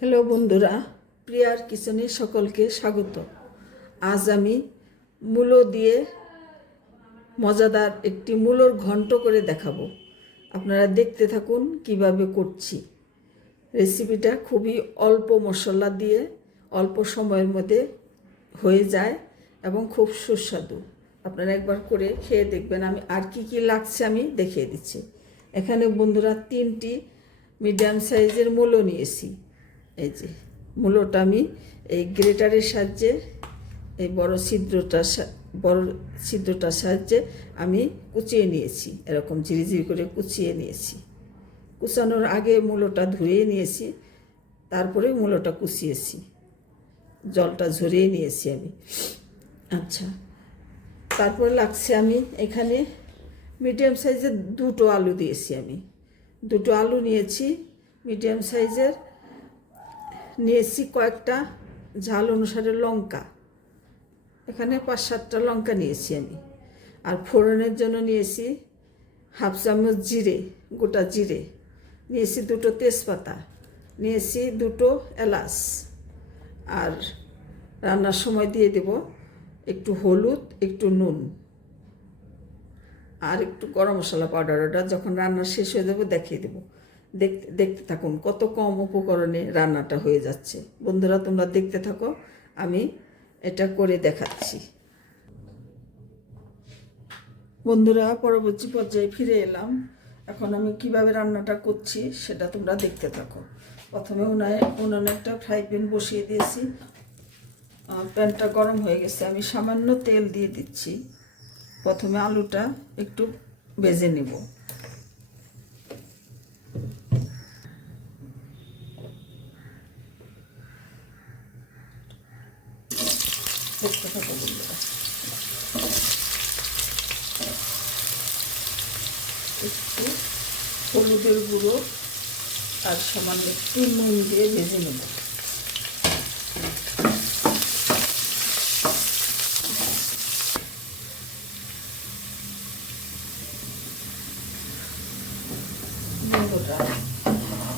Hello বন্ধুরা, প্রিয়ার কিচেনে সকলকে স্বাগত। আজ আমি মূলো দিয়ে মজাদার একটি মূলোর ঘন্ট করে দেখাবো। আপনারা দেখতে থাকুন কিভাবে করছি। রেসিপিটা খুবই অল্প মশলা দিয়ে অল্প সময়ের মধ্যে হয়ে যায় এবং খুব সুস্বাদু। আপনারা একবার করে খেয়ে দেখবেন। আমি আর কি লাগছে আমি দেখিয়ে দিচ্ছি। এখানে বন্ধুরা 3টি মিডিয়াম সাইজের মূলো নিয়েছি। এই যে মূলোটা আমি এই গ্রেটারের সাহায্যে এই বড় ছিদ্রটার সাহায্যে আমি কুচিয়ে নিয়েছি। এরকম ঝিরিঝিরি করে কুচিয়ে নিয়েছি। কুচানোর আগে মূলোটা ধুয়ে নিয়েছি, তারপরে মূলোটা কুচিয়েছি, জলটা ঝরিয়ে নিয়েছি আমি। আচ্ছা, তারপর লাগছে আমি এখানে মিডিয়াম সাইজের 2টো আলু দিয়েছি। আমি 2টো আলু নিয়েছি মিডিয়াম সাইজের। নিয়েছি কয়েকটা ঝাল অনুসারে লঙ্কা, এখানে 5-7টা লঙ্কা নিয়েছি আমি। আর ফোড়নের জন্য নিয়েছি হাফ চামচ জিরে, গোটা জিরে নিয়েছি, 2টো তেজপাতা নিয়েছি, 2টো এলাচ। আর রান্নার সময় দিয়ে দেব একটু হলুদ, একটু নুন আর একটু গরম মশলা পাউডার। ওটা যখন রান্না শেষ হয়ে যাবে দেখিয়ে দেবো। দেখতে থাকুন কত কম উপকরণে রান্নাটা হয়ে যাচ্ছে। বন্ধুরা তোমরা দেখতে থাকো, আমি এটা করে দেখাচ্ছি। বন্ধুরা পরবর্তী পর্যায়ে ফিরে এলাম। এখন আমি কিভাবে রান্নাটা করছি সেটা তোমরা দেখতে থাকো। প্রথমে উনানে একটা ফ্রাই প্যান বসিয়ে দিয়েছি। প্যানটা গরম হয়ে গেছে, আমি সামান্য তেল দিয়ে দিচ্ছি। প্রথমে আলুটা একটু ভেজে নেব। দেখতে থাকো বন্ধুরা। একটু হলুদের গুঁড়ো আর সামান্য একটু নুন দিয়ে ভেজে নেব।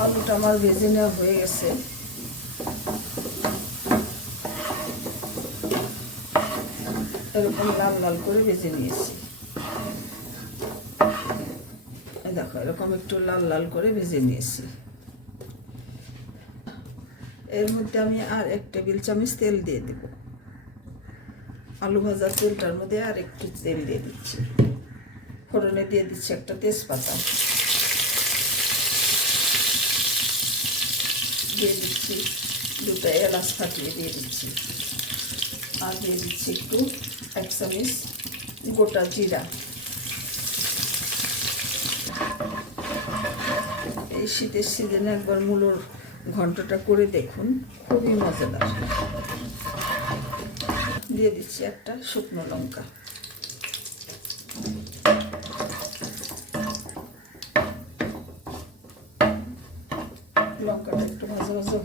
আলুটা আমার ভেজে নেওয়া হয়ে গেছে। এরকম লাল লাল করে ভেজে নিয়েছি। দেখো এরকম একটু লাল লাল করে ভেজে নিয়েছি। এর মধ্যে আমি আর 1 টেবিল চামচ তেল দিয়ে দেব। আলু ভাজার তেলটার মধ্যে আর একটু তেল দিয়ে দিচ্ছি। ফোড়নে দিয়ে দিচ্ছি একটা তেজপাতা, দিয়ে দিচ্ছি 2টা এলাচ ফাটিয়ে দিয়ে দিচ্ছি। আর দিয়ে দিচ্ছি একটু 1 চামচ গোটা জিরা। এই শীতের সিজনে একবার মূলোর ঘন্টটা করে দেখুন, খুবই মজাদার। দিয়ে দিচ্ছি একটা শুকনো লঙ্কা। লঙ্কাটা একটু ভাজা ভাজা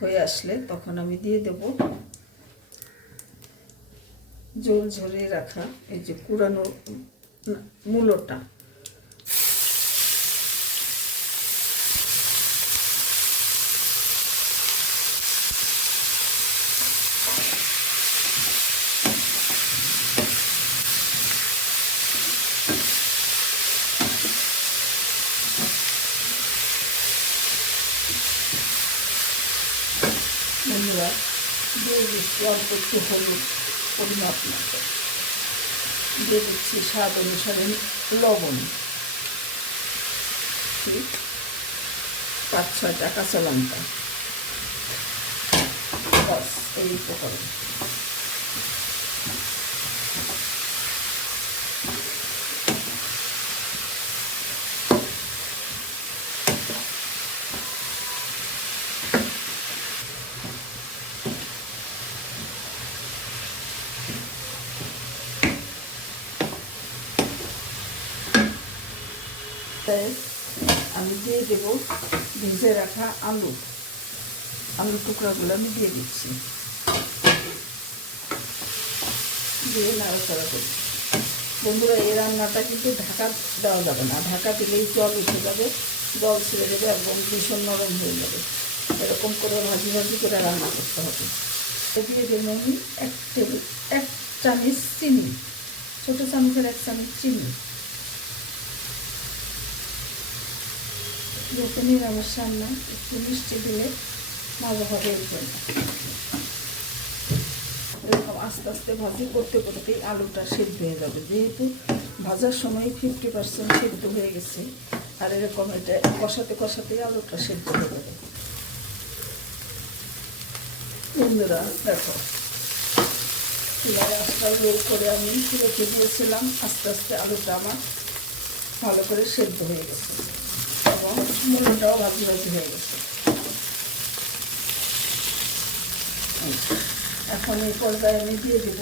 হয়ে আসলে তখন আমি দিয়ে দেব জল ঝরিয়ে রাখা এই যে কুড়ানো মূলোটা। বন্ধুরা দিয়ে দিচ্ছি অল্প একটু হলুদ পরিমাপ মতো, দিয়ে দিচ্ছি স্বাদ অনুসারে লবণ, ঠিক 5-6টা কাঁচা লঙ্কা। বাস এই উপকরণ। আমি দিয়ে দেবো ভিজে রাখা আলুর টুকরাগুলো আমি দিয়ে দিচ্ছি, দিয়ে নাড়াচাড়া করছি। বন্ধুরা এই রান্নাটা কিন্তু ঢাকা দেওয়া যাবে না, ঢাকা দিলেই জল উঠে যাবে, জল ছেড়ে দেবে এবং ভীষণ নরম হয়ে যাবে। এরকম করে ভাজি ভাজি করে রান্না করতে হবে। দিয়ে দেবেন আমি 1 চামচ চিনি, ছোটো চামচের 1 চামচ চিনি। যেহেতু নিরামিষ রান্না একটু মিষ্টি দিলে মজা হবে এর জন্য। এরকম আস্তে আস্তে ভাজি করতে করতেই আলুটা সিদ্ধ হয়ে যাবে, যেহেতু ভাজার সময় 50% সিদ্ধ হয়ে গেছে। আর এরকম এটা কষাতে কষাতেই আলুটা সিদ্ধ হয়ে যাবে। বন্ধুরা দেখো, চুলার আঁচটা রোল করে আমি রেখে দিয়েছিলাম। আস্তে আস্তে আলুটা আমার ভালো করে সেদ্ধ হয়ে গেছে এবং মূলোটাও ভাজি ভাজি হয়ে গেছে। এখন এই পর্যায়ে আমি দিয়ে দেব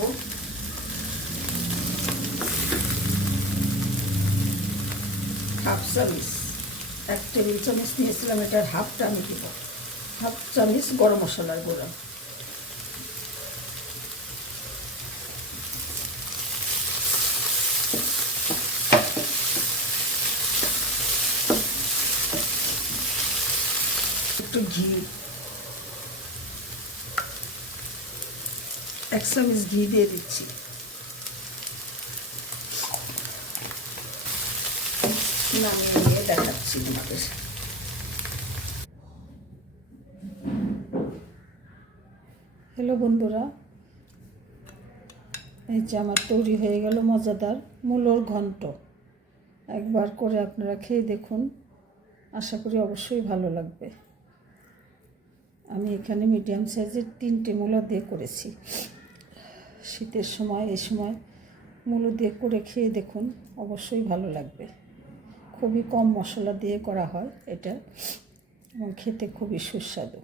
হাফ চামচ, 1 টেবিল চামচ নিয়েছিলাম, এটার হাফটা আমি দেব। হাফ চামচ গরম মশলার গুঁড়া, একটু ঘি, 1 চামচ ঘি দিয়ে দিচ্ছি। নামিয়ে নিয়ে দেখাচ্ছি তোমাদের। হ্যালো বন্ধুরা, এই যে আমার তৈরি হয়ে গেল মজাদার মূলোর ঘন্ট। একবার করে আপনারা খেয়ে দেখুন, আশা করি অবশ্যই ভালো লাগবে। আমি এখানে মিডিয়াম সাইজের 3টে মূলো দিয়ে করেছি। শীতের সময় এই সময় মূলো দিয়ে করে খেয়ে দেখুন, অবশ্যই ভালো লাগবে। খুবই কম মশলা দিয়ে করা হয় এটা এবং খেতে খুবই সুস্বাদু।